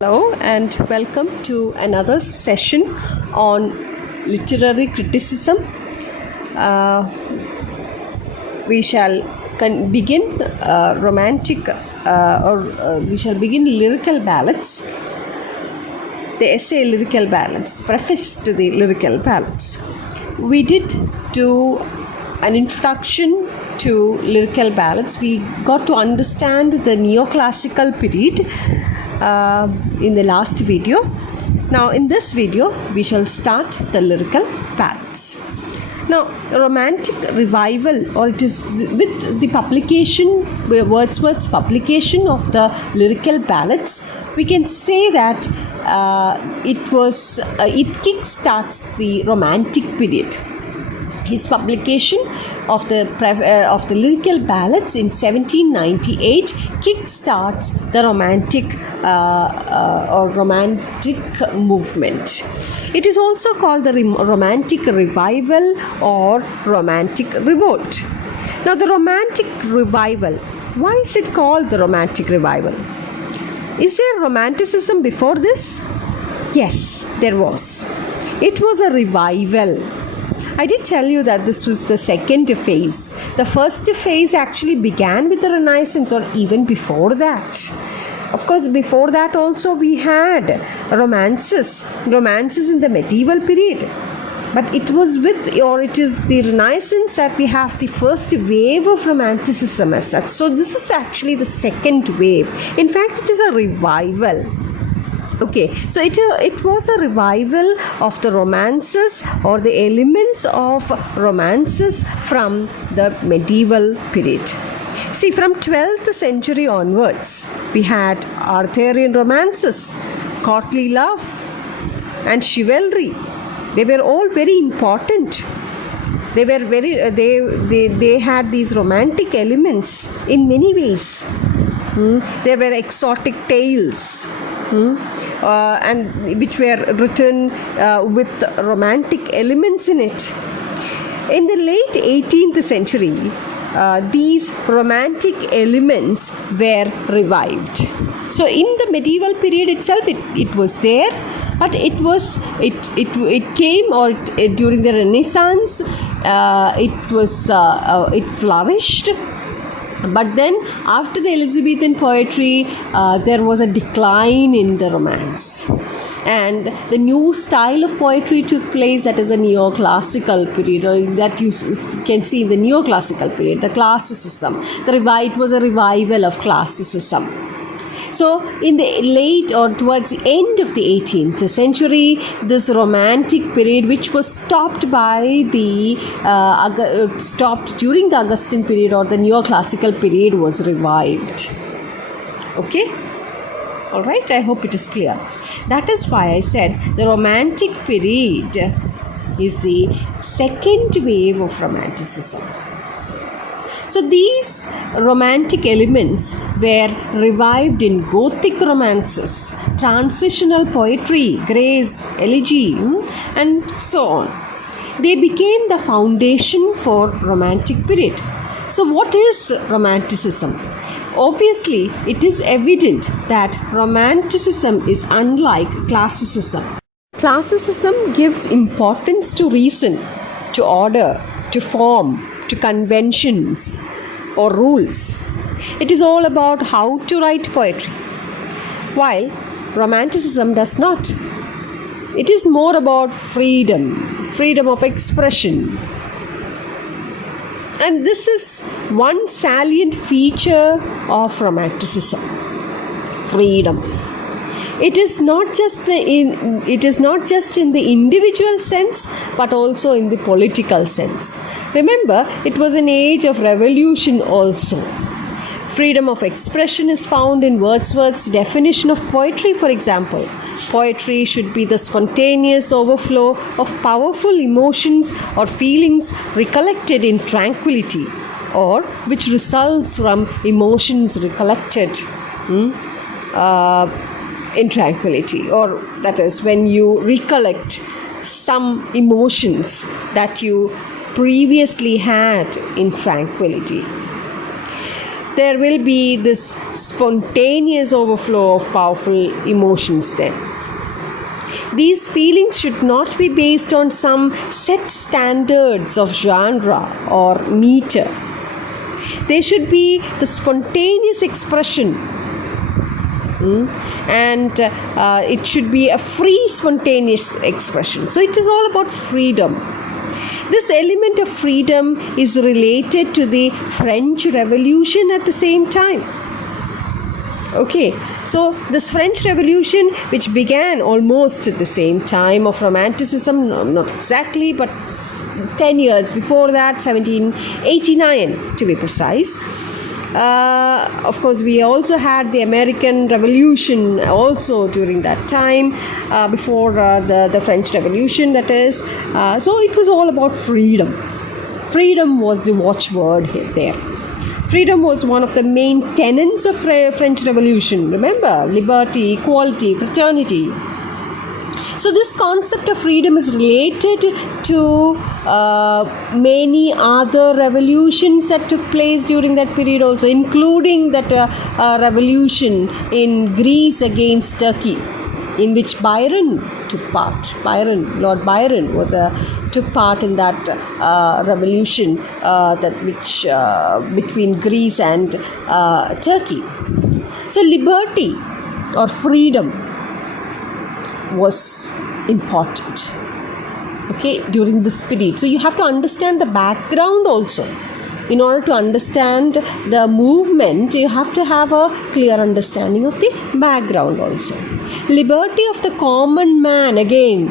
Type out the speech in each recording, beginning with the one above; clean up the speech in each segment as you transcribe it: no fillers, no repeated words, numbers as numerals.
Hello and welcome to another session on literary criticism. We shall begin we shall begin lyrical ballads. The essay Lyrical Ballads, preface to the Lyrical Ballads. We did do an introduction to lyrical ballads. We got to understand the neoclassical period in the last video. Now in this video we shall start the lyrical ballads. Now romantic revival, or it is with the publication, Wordsworth's publication of the lyrical ballads, we can say that it kick-starts the romantic period. His publication of the lyrical ballads in 1798 kick-starts the romantic movement. It is also called the romantic revival or romantic revolt. Now the romantic revival, why is it called the romantic revival? Is there romanticism before this? Yes, there was. It was a revival. I did tell you that this was the second phase. The first phase actually began with the Renaissance, or even before that. Of course, before that also we had romances in the medieval period. But it is the Renaissance that we have the first wave of romanticism as such. So this is actually the second wave. In fact, it is a revival. Okay, so it was a revival of the romances or the elements of romances from the medieval period. See, from 12th century onwards, we had Arthurian romances, courtly love, and chivalry. They were all very important. They were they had these romantic elements in many ways. There were exotic tales. And which were written with romantic elements in it. In the late 18th century, these romantic elements were revived. So in the medieval period itself, it was there, but it came during the Renaissance. It flourished. But then after the Elizabethan poetry, there was a decline in the romance. And the new style of poetry took place, that is the neoclassical period, or that you can see in the neoclassical period, the classicism. It was a revival of classicism. So in the late or towards the end of the 18th century, this romantic period, which was stopped during the Augustan period or the neoclassical period, was revived. Okay? Alright, I hope it is clear. That is why I said the romantic period is the second wave of romanticism. So these romantic elements were revived in Gothic romances, transitional poetry, grace, elegy, and so on. They became the foundation for romantic period. So what is romanticism? Obviously, it is evident that romanticism is unlike classicism. Classicism gives importance to reason, to order, to form, to conventions or rules. It is all about how to write poetry, while romanticism does not. It is more about freedom of expression. And this is one salient feature of romanticism: freedom. It is not just in the individual sense, but also in the political sense. Remember, it was an age of revolution also. Freedom of expression is found in Wordsworth's definition of poetry, for example. Poetry should be the spontaneous overflow of powerful emotions or feelings recollected in tranquility, or which results from emotions recollected in tranquility, or that is, when you recollect some emotions that you previously had in tranquility. there will be this spontaneous overflow of powerful emotions then. These feelings should not be based on some set standards of genre or meter. They should be the spontaneous expression, and it should be a free spontaneous expression. So it is all about freedom. This element of freedom is related to the French Revolution at the same time. Okay, so this French Revolution, which began almost at the same time of Romanticism, not exactly, but 10 years before that, 1789 to be precise. Of course, we also had the American Revolution also during that time, before the French Revolution, that is. So it was all about freedom. Freedom was the watchword there. Freedom was one of the main tenets of French Revolution. Remember, liberty, equality, fraternity. So this concept of freedom is related to many other revolutions that took place during that period also, including that revolution in Greece against Turkey, in which Byron took part. Lord Byron took part in that revolution between Greece and Turkey. So liberty or freedom was important, okay, during this period. So you have to understand the background also. In order to understand the movement, you have to have a clear understanding of the background also. Liberty of the common man, again.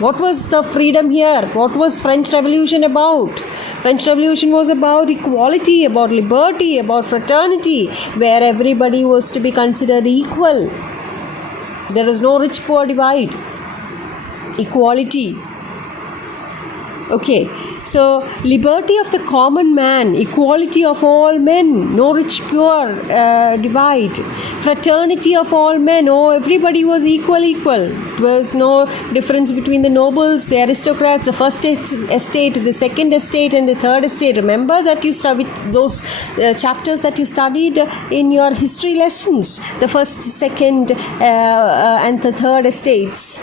What was the freedom here? What was French Revolution about? French Revolution was about equality, about liberty, about fraternity, where everybody was to be considered equal. There is no rich-poor divide. Equality. Okay, so liberty of the common man, equality of all men, no rich-poor divide. Fraternity of all men, everybody was equal. There was no difference between the nobles, the aristocrats, the first estate, the second estate, and the third estate. Remember that you studied those chapters that you studied in your history lessons, the first, second, and the third estates.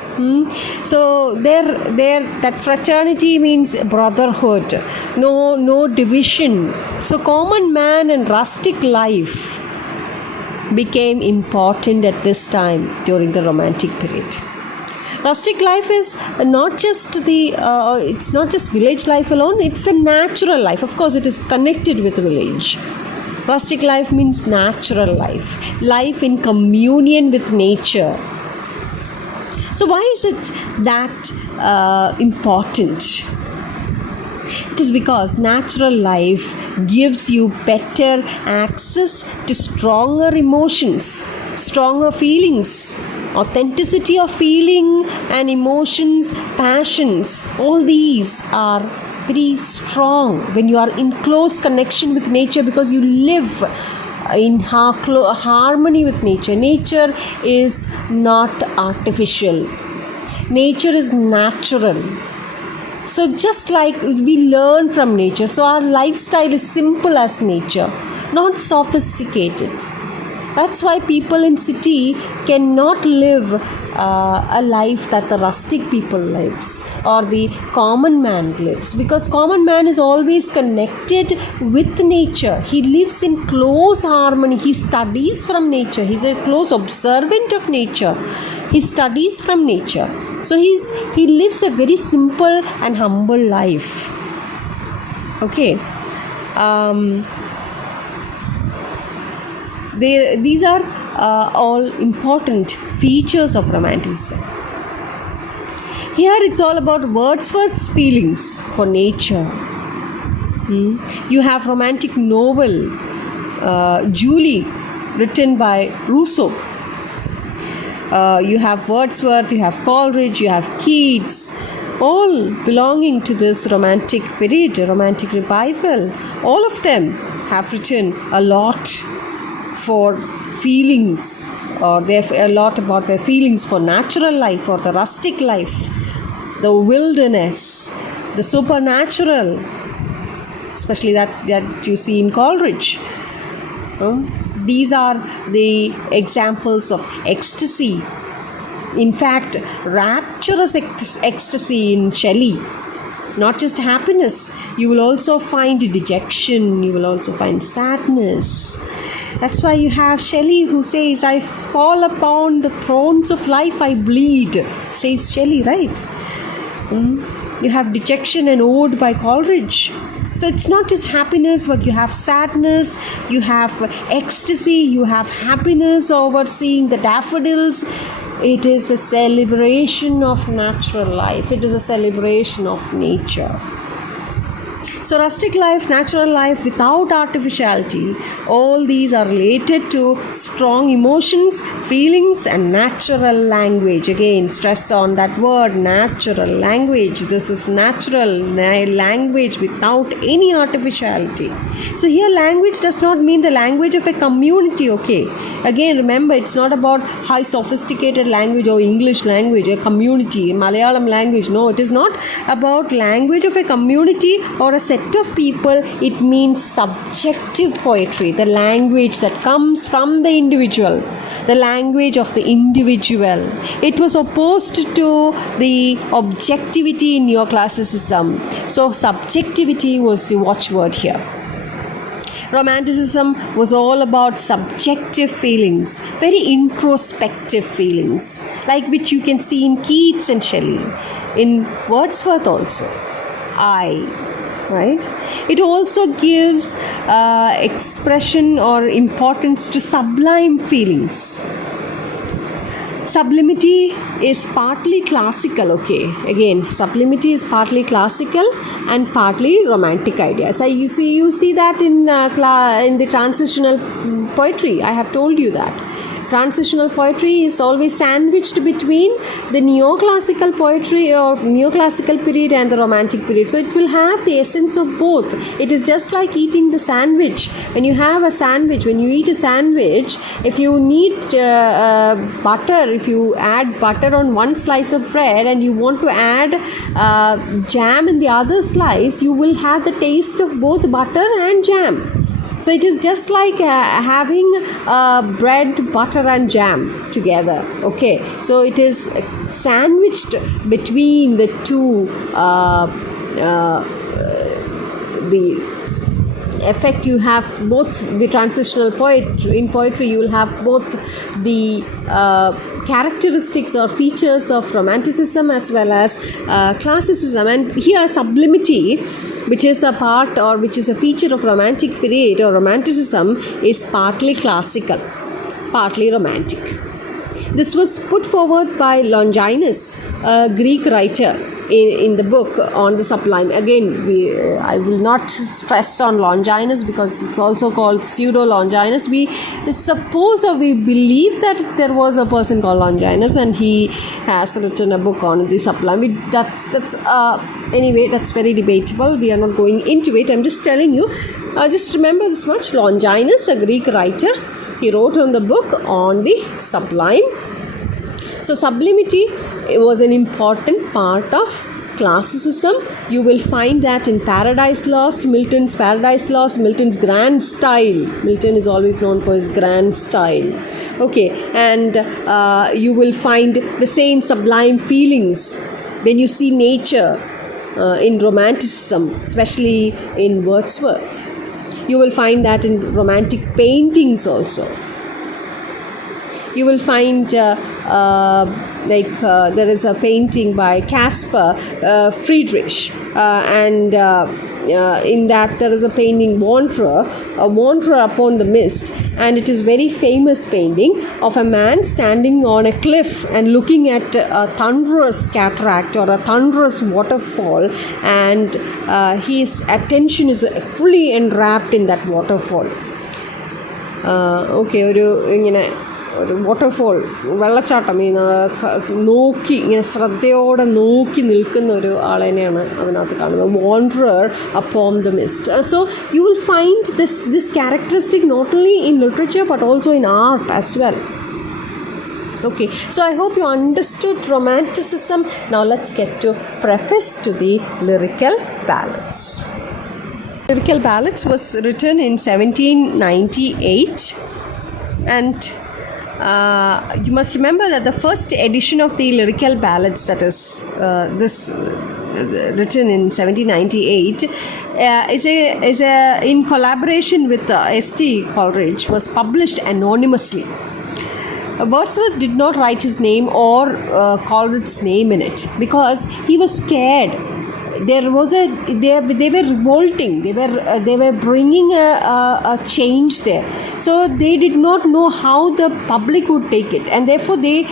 So there, that fraternity means brotherhood, no division. So common man and rustic life became important at this time during the Romantic period. Rustic life is not just it's not just village life alone, it's the natural life. Of course, it is connected with village. Rustic life means natural life in communion with nature. So why is it that important? It is because natural life gives you better access to stronger emotions, stronger feelings, authenticity of feeling and emotions, passions. All these are very strong when you are in close connection with nature, because you live in harmony with nature. Nature is not artificial. Nature is natural. So just like we learn from nature, so our lifestyle is simple as nature, not sophisticated. That's why people in city cannot live a life that the rustic people lives or the common man lives, because common man is always connected with nature. He lives in close harmony. He studies from nature. He's a close observant of nature. He studies from nature. So he lives a very simple and humble life. Okay. These are all important features of Romanticism. Here it's all about Wordsworth's feelings for nature. You have romantic novel, Julie, written by Rousseau. You have Wordsworth, you have Coleridge, you have Keats, all belonging to this romantic period, romantic revival. All of them have written a lot for feelings, or a lot about their feelings for natural life or the rustic life, the wilderness, the supernatural, especially that you see in Coleridge. These are the examples of ecstasy. In fact, rapturous ecstasy in Shelley. Not just happiness, you will also find dejection, you will also find sadness. That's why you have Shelley who says, I fall upon the thrones of life, I bleed, says Shelley, right? You have dejection and ode by Coleridge. So it's not just happiness, but you have sadness, you have ecstasy, you have happiness over seeing the daffodils. It is a celebration of natural life. It is a celebration of nature. So rustic life, natural life without artificiality, all these are related to strong emotions, feelings and natural language. Again, stress on that word, natural language. This is natural language without any artificiality. So here language does not mean the language of a community, okay? Again, remember, it's not about high sophisticated language or English language, a community, Malayalam language. No, it is not about language of a community or a set of people. It means subjective poetry, the language that comes from the individual, the language of the individual. It was opposed to the objectivity in neoclassicism. So subjectivity was the watchword here. Romanticism was all about subjective feelings, very introspective feelings, like which you can see in Keats and Shelley, in Wordsworth also. Right? It also gives expression or importance to sublime feelings. Sublimity is partly classical, okay? Again, sublimity is partly classical and partly romantic ideas. You see that in the transitional poetry. I have told you that. Transitional poetry is always sandwiched between the neoclassical poetry or neoclassical period and the romantic period. So it will have the essence of both. It is just like eating the sandwich. When you have a sandwich, when you eat a sandwich, if you need butter, if you add butter on one slice of bread and you want to add jam in the other slice, you will have the taste of both butter and jam. So it is just like having bread, butter and jam together. Okay, so it is sandwiched between the two. The effect you have both the transitional poetry. In poetry, you will have both the characteristics or features of romanticism as well as classicism. And here sublimity, which is a part or which is a feature of romantic period or romanticism, is partly classical, partly romantic. This was put forward by Longinus, a Greek writer, in the book on the sublime. Again, I will not stress on Longinus because it's also called pseudo-Longinus. We suppose or we believe that there was a person called Longinus and he has written a book on the sublime. Anyway, that's very debatable. We are not going into it. I'm just telling you. Just remember this much. Longinus, a Greek writer, he wrote on the book on the sublime. So sublimity was an important part of classicism. You will find that in Paradise Lost, Milton's Paradise Lost, Milton's grand style. Milton is always known for his grand style. Okay, and you will find the same sublime feelings when you see nature in romanticism, especially in Wordsworth. You will find that in romantic paintings also. You will find there is a painting by Caspar Friedrich, and in that there is a painting Wanderer upon the Mist, and it is very famous painting of a man standing on a cliff and looking at a thunderous cataract or a thunderous waterfall, and his attention is fully enwrapped in that waterfall. ഒരു waterfall, വെള്ളച്ചാട്ടം നോക്കി ഇങ്ങനെ ശ്രദ്ധയോടെ നോക്കി നിൽക്കുന്ന ഒരു ആളെന്നെയാണ് അതിനകത്ത് കാണുന്നത്. Wanderer upon the mist. So you will find this characteristic not only in literature but also in art as well. Okay, so I hope you understood romanticism. Now let's get to preface to the lyrical ballads. Lyrical Ballads was written in 1798, and you must remember that the first edition of the Lyrical Ballads, that is written in 1798, is in collaboration with S.T. Coleridge, was published anonymously. Wordsworth did not write his name or Coleridge's name in it because he was scared. There was they were revolting. They were bringing a change there. So they did not know how the public would take it, and therefore they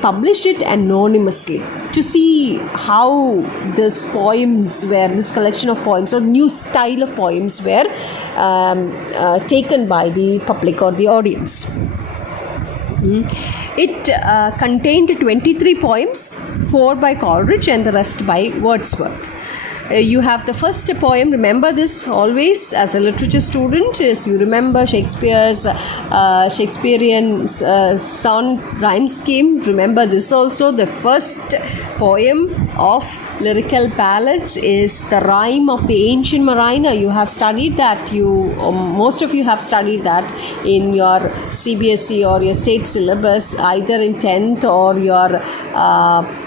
published it anonymously to see how this collection of poems or new style of poems were taken by the public or the audience. It contained 23 poems, 4 by Coleridge and the rest by Wordsworth. You have the first poem, remember this always as a literature student, as you remember Shakespeare's Shakespearean sound rhyme scheme. Remember this also. The first poem of Lyrical Ballads is the Rime of the Ancient Mariner. You have studied that. Most of you have studied that in your CBSE or your state syllabus, either in 10th or your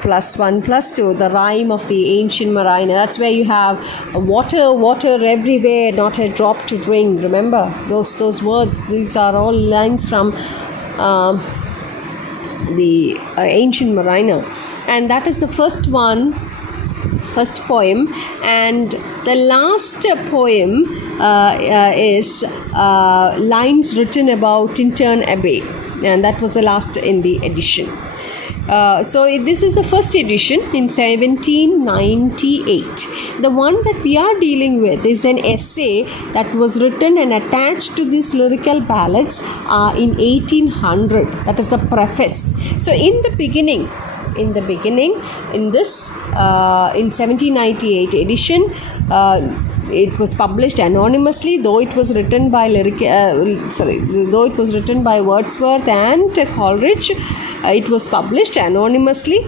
+1, +2. The Rime of the Ancient Mariner. That's where you have water everywhere, not a drop to drink. Remember those words. These are all lines from the Ancient Mariner, and that is the first poem. And the last poem is lines written about Tintern Abbey, and that was the last in the edition. So this is the first edition in 1798. The one that we are dealing with is an essay that was written and attached to these Lyrical Ballads in 1800. That is the preface. So in the beginning, in this in 1798 edition, it was published anonymously, though it was written by Wordsworth and Coleridge. It was published anonymously.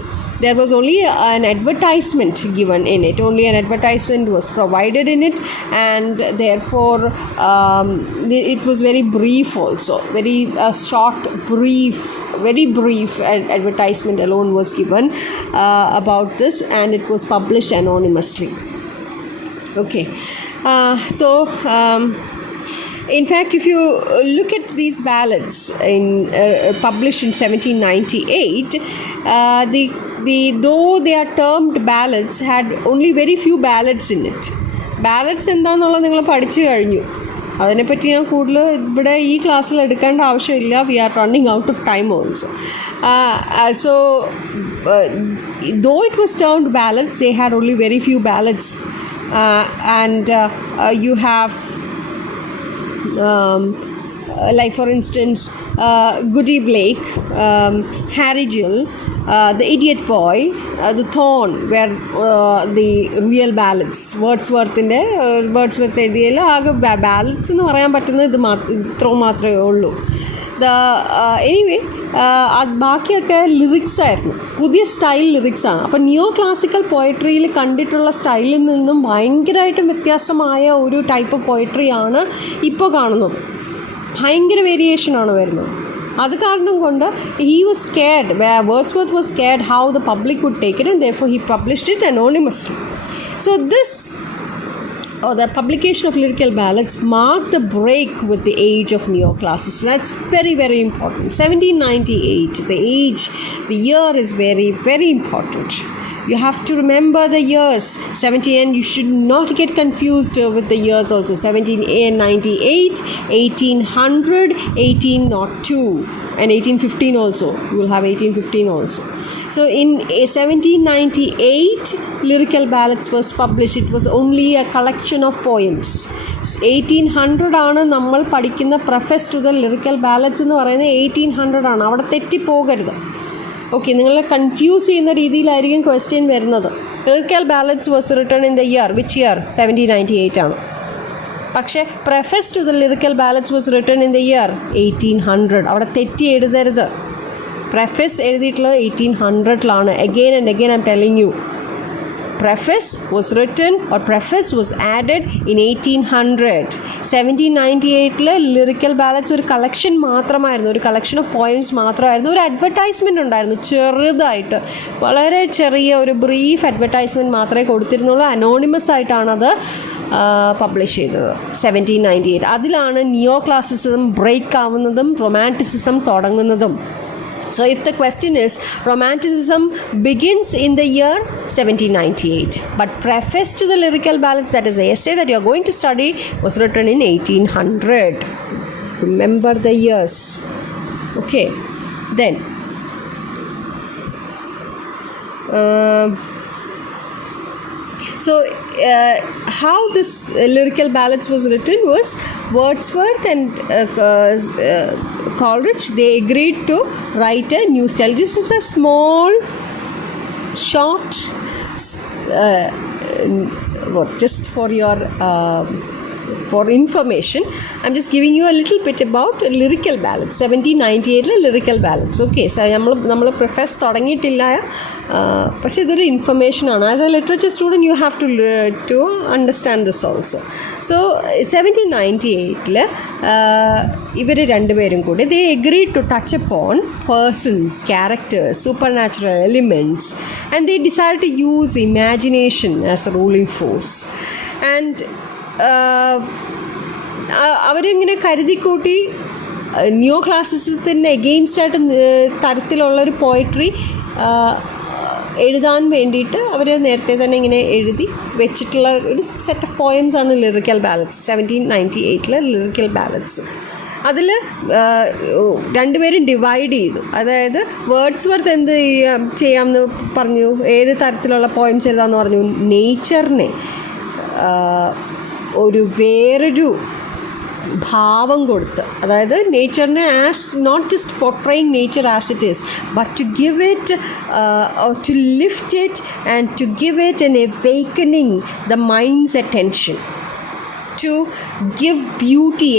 There was only an advertisement given in it. Only an advertisement was provided in it, and therefore it was very brief also. Very brief advertisement alone was given about this, and it was published anonymously. Okay, in fact, if you look at these ballads published in 1798, though they are termed ballads, had only very few ballads in it. Ballads എന്താണെന്നുള്ളത് നിങ്ങൾ പഠിച്ചു കഴിഞ്ഞു. അതിനെപ്പറ്റി ഞാൻ കൂടുതൽ ഇവിടെ ഈ ക്ലാസ്സിൽ എടുക്കേണ്ട ആവശ്യമില്ല. We are running out of time also. Though it was termed ballads, they had only very few ballads. And you have like for instance Goody Blake, Harry Gill, The Idiot Boy, The Thorn were the real ballads. Wordsworth എഴുതിയതിൽ ആകെ balance എന്ന് പറയാൻ പറ്റുന്നത് ഇത്ര മാത്രമേ ഉള്ളൂ. Anyway ബാക്കിയൊക്കെ lyrics ആയിരുന്നു, പുതിയ സ്റ്റൈൽ ലിറിക്സാണ്. അപ്പം നിയോ ക്ലാസിക്കൽ പോയട്രിയിൽ കണ്ടിട്ടുള്ള സ്റ്റൈലിൽ നിന്നും ഭയങ്കരമായിട്ടും വ്യത്യാസമായ ഒരു ടൈപ്പ് പോയട്രിയാണ് ഇപ്പോൾ കാണുന്നത്. ഭയങ്കര വേരിയേഷനാണ് വരുന്നത്. അത് കാരണം കൊണ്ട് Wordsworth was scared how the public would take it, and therefore he published it anonymously. So the publication of Lyrical Ballads marked the break with the age of neoclassicism. That's very, very important. 1798, the year is very, very important. You have to remember the years. 17, you should not get confused with the years also. 1798, 1800, 1802, and 1815 also. You will have 1815 also. So in 1798, Lyrical Ballads was published. It was only a collection of poems. 1800 ആണ് നമ്മൾ പഠിക്കുന്ന preface to the Lyrical Ballads എന്ന് പറയുന്നത് 1800 ആണ്. അവിടെ തെറ്റിപ്പോകരുത്. Okay, നിങ്ങളെ confuse ചെയ്യുന്ന രീതിയിലായിരിക്കും ക്വസ്റ്റ്യൻ വരുന്നത്. Lyrical Ballads was written in the year, which year? 1798 ആണ്. പക്ഷേ preface to the Lyrical Ballads was written in the year 1800. അവിടെ തെറ്റി എഴുതരുത്. preface എഴുതിയിട്ടുള്ളത് 1800ലാണ്. Again and again I'm telling you, preface was written or preface was added in 1800. 1798 lyrical ballots ഒരു collection മാത്രമായിരുന്നു, ഒരു collection of poems മാത്രമായിരുന്നു. ഒരു advertisement ഉണ്ടായിരുന്നു ചെറുതായിട്ട്, വളരെ ചെറിയ ഒരു ബ്രീഫ് അഡ്വർടൈസ്മെൻറ്റ് മാത്രമേ കൊടുത്തിരുന്നുള്ളൂ. അനോണിമസ് ആയിട്ടാണത് പബ്ലിഷ് ചെയ്തത് 1798. അതിലാണ് നിയോ ക്ലാസിസിസം ബ്രേക്ക് ആവുന്നതും റൊമാൻറ്റിസിസം തുടങ്ങുന്നതും. So if the question is, Romanticism begins in the year 1798, but preface to the lyrical ballads, that is the essay that you are going to study, was written in 1800. Remember the years. Okay, then how this lyrical ballads was written was Wordsworth and Coleridge, they agreed to write a new style. This is a small, short, just for your for information, I'm just giving you a little bit about lyrical ballads. 1798 lyrical ballads. Okay, so നമ്മൾ preface തുടങ്ങിയിട്ടില്ല, പക്ഷേ ഇതൊരു ഇൻഫർമേഷനാണ്. As a literature student you have to understand this also. So 1798 ഇവർ രണ്ടുപേരും കൂടി they agreed to touch upon persons, characters, supernatural elements, and they decided to use imagination as a ruling force. And അവരിങ്ങനെ കരുതിക്കൂട്ടി new ക്ലാസിസത്തിന് എഗെയിൻസ്റ്റായിട്ട് തരത്തിലുള്ളൊരു poetry എഴുതാൻ വേണ്ടിയിട്ട് അവർ നേരത്തെ തന്നെ ഇങ്ങനെ എഴുതി വെച്ചിട്ടുള്ള ഒരു സെറ്റ് ഓഫ് പോയംസാണ് ലിറിക്കൽ ബാലറ്റ്സ്. 1798 lyrical ballads. അതിൽ രണ്ടുപേരും ഡിവൈഡ് ചെയ്തു. അതായത് വേർഡ്സ്വർത്ത് എന്ത് ചെയ്യാമെന്ന് പറഞ്ഞു, ഏത് തരത്തിലുള്ള പോയംസ് എഴുതാമെന്ന് പറഞ്ഞു. നേച്ചറിനെ ഒരു വേറൊരു ഭാവം കൊടുത്ത്, അതായത് നേച്ചറിനെ as not just portraying nature as it is, but to give it to lift it and to give it an awakening the mind's attention, to give beauty.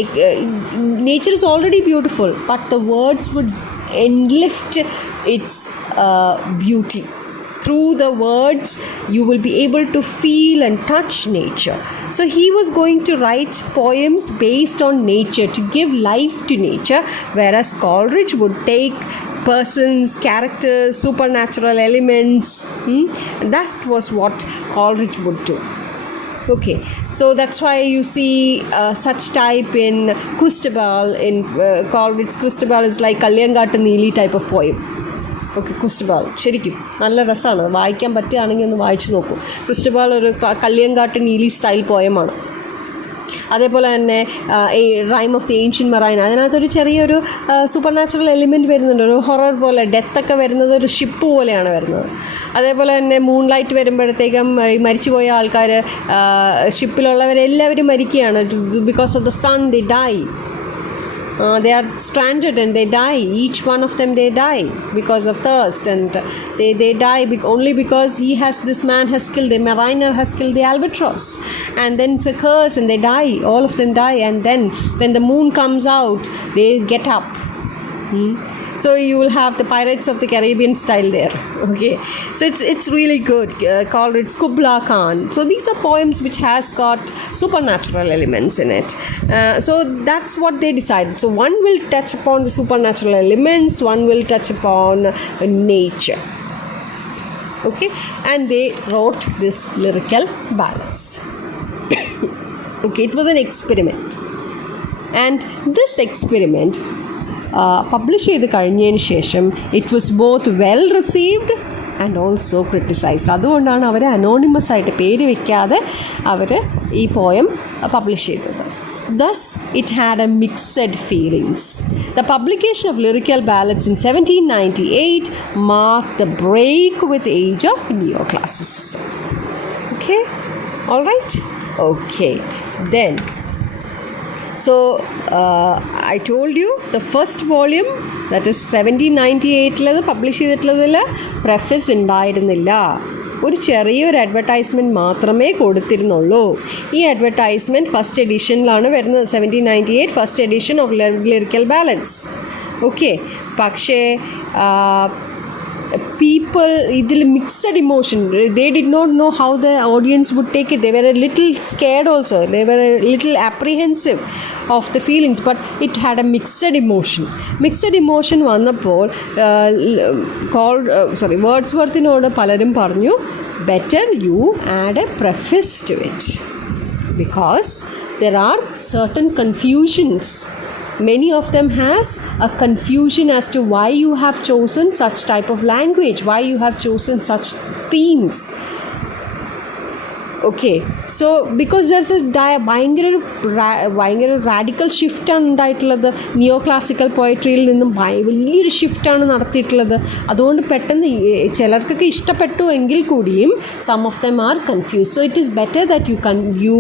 Nature is already beautiful, but the words would enlift its beauty. Through the words you will be able to feel and touch nature. So he was going to write poems based on nature, to give life to nature, whereas Coleridge would take persons, characters, supernatural elements. That was what Coleridge would do. Okay, so that's why you see such type in Christabel. In Coleridge's Christabel is like Kalyangattu Neeli type of poem. Okay, Christabel ശരിക്കും നല്ല രസമാണ്, വായിക്കാൻ പറ്റുകയാണെങ്കിൽ ഒന്ന് വായിച്ചു നോക്കൂ. ക്രിസ്റ്റബാൾ ഒരു കല്യങ്കാട്ട് Neeli style പോയമാണ്. അതേപോലെ തന്നെ ഈ rhyme of the ancient marine, അതിനകത്തൊരു ചെറിയൊരു സൂപ്പർ നാച്ചുറൽ എലിമെൻറ്റ് വരുന്നുണ്ട്, ഒരു ഹൊറർ പോലെ, ഡെത്തൊക്കെ വരുന്നത് ഒരു ഷിപ്പ് പോലെയാണ് വരുന്നത്. അതേപോലെ തന്നെ മൂൺ ലൈറ്റ് വരുമ്പോഴത്തേക്കും ഈ മരിച്ചുപോയ ആൾക്കാർ, ഷിപ്പിലുള്ളവരെല്ലാവരും മരിക്കുകയാണ്. Because of the sun they die. They are stranded and they die. Each one of them, they die because of thirst, and they die only because this man has killed, the mariner has killed the albatross, and then it's a curse and they die. All of them die, and then when the moon comes out, they get up. So you will have the Pirates of the Caribbean style there. Okay, so it's really good. Coleridge, Kubla Khan. So these are poems which has got supernatural elements in it. So that's what they decided. So one will touch upon the supernatural elements, one will touch upon nature. Okay, and they wrote this lyrical ballads. Okay, it was an experiment, and this experiment publish ചെയ്ത് കഴിഞ്ഞതിന് ശേഷം it was both well received and also criticised. അതുകൊണ്ടാണ് അവർ anonymous ആയിട്ട് പേര് വയ്ക്കാതെ അവർ ഈ poem publish ചെയ്തത്. Thus, it had a mixed feelings. The publication of lyrical ballads in 1798 marked the break with the age of neoclassicism. Okay, all right. Okay, then. So I told you the first volume, that is 1798 publish ചെയ്തിട്ടുള്ളതിൽ പ്രെഫസ് ഉണ്ടായിരുന്നില്ല. ഒരു ചെറിയൊരു advertisement മാത്രമേ കൊടുത്തിരുന്നുള്ളൂ. ഈ advertisement first എഡിഷനിലാണ് വരുന്നത്. 1798 first edition of lyrical balance. Okay, പക്ഷേ people, ഇതിൽ mixed emotion. They did not know how the audience would take it. They were a little scared also. They were a little apprehensive of the feelings, but it had a mixed emotion. Mixed emotion വന്നപ്പോൾ വേർഡ്സ്വർത്തിനോട് പലരും പറഞ്ഞു, better you add a preface to it, because there are certain confusions. Many of them has a confusion as to why you have chosen such type of language, why you have chosen such themes. Okay, so because there's a ഭയങ്കര radical ഷിഫ്റ്റാണ് ഉണ്ടായിട്ടുള്ളത്. നിയോ classical പോയട്രിയിൽ നിന്നും വലിയൊരു ഷിഫ്റ്റാണ് നടത്തിയിട്ടുള്ളത്. അതുകൊണ്ട് പെട്ടെന്ന് ചിലർക്കൊക്കെ ഇഷ്ടപ്പെട്ടു എങ്കിൽ കൂടിയും some of them are confuse. So it is better that you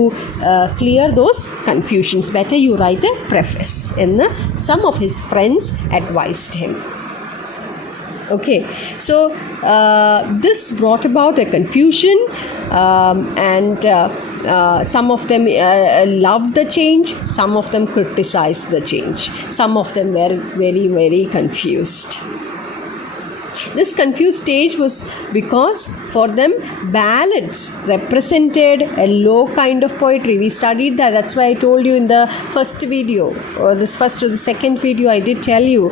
clear those confusions. Better you write a preface എന്ന് some of his friends advised him. Okay, so this brought about a confusion, and some of them loved the change, some of them criticized the change, some of them were very, very confused. This confused stage was because for them ballads represented a low kind of poetry. We studied that. That's why I told you in the first video, or this first or the second video, I did tell you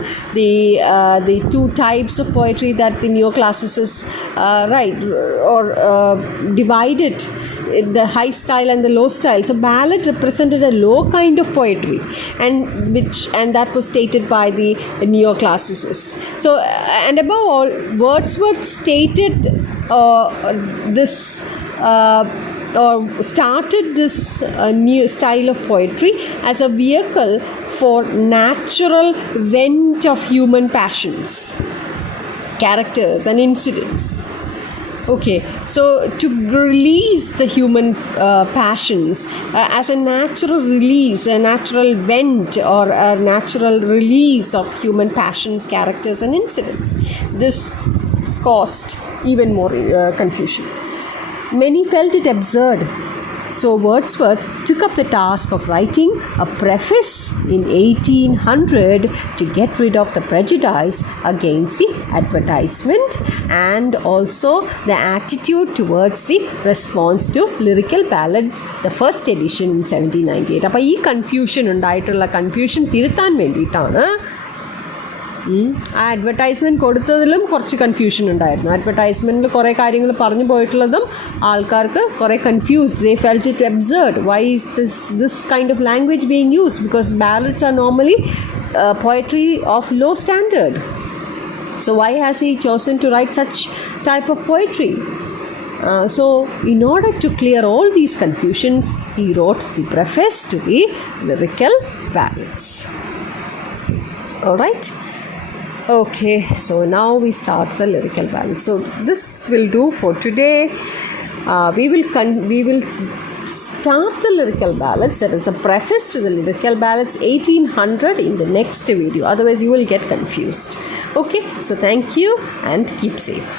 the two types of poetry that the neoclassicists divided, the high style and the low style. So ballad represented a low kind of poetry, and that was stated by the neoclassicists. So and above all, Wordsworth stated this or started this new style of poetry as a vehicle for natural vent of human passions, characters and incidents. Okay, so to release the human passions as a natural release, a natural vent or a natural release of human passions, characters and incidents. This caused even more confusion. Many felt it absurd. So Wordsworth took up the task of writing a preface in 1800 to get rid of the prejudice against the advertisement and also the attitude towards the response to lyrical ballads, the first edition in 1798. അപ്പോൾ ഈ confusion ഉണ്ടായിട്ടുള്ള confusion തിരുത്താൻ വേണ്ടിയിട്ടാണ് ആ advertisement കൊടുത്തതിലും കുറച്ച് confusion ഉണ്ടായിരുന്നു. അഡ്വർടൈസ്മെൻറ്റിൽ കുറേ കാര്യങ്ങൾ പറഞ്ഞു പോയിട്ടുള്ളതും ആൾക്കാർക്ക് കുറേ confused. They felt it absurd. Why is this kind of language being used? Because ballads are normally poetry of low standard. So why has he chosen to write such type of poetry? So in order to clear all these confusions, he wrote the preface to the lyrical ballads. All right. Okay, so now we start the lyrical ballads. So this will do for today. We will start the lyrical ballads, that is the preface to the lyrical ballads 1800 in the next video. Otherwise you will get confused. Okay, so thank you and keep safe.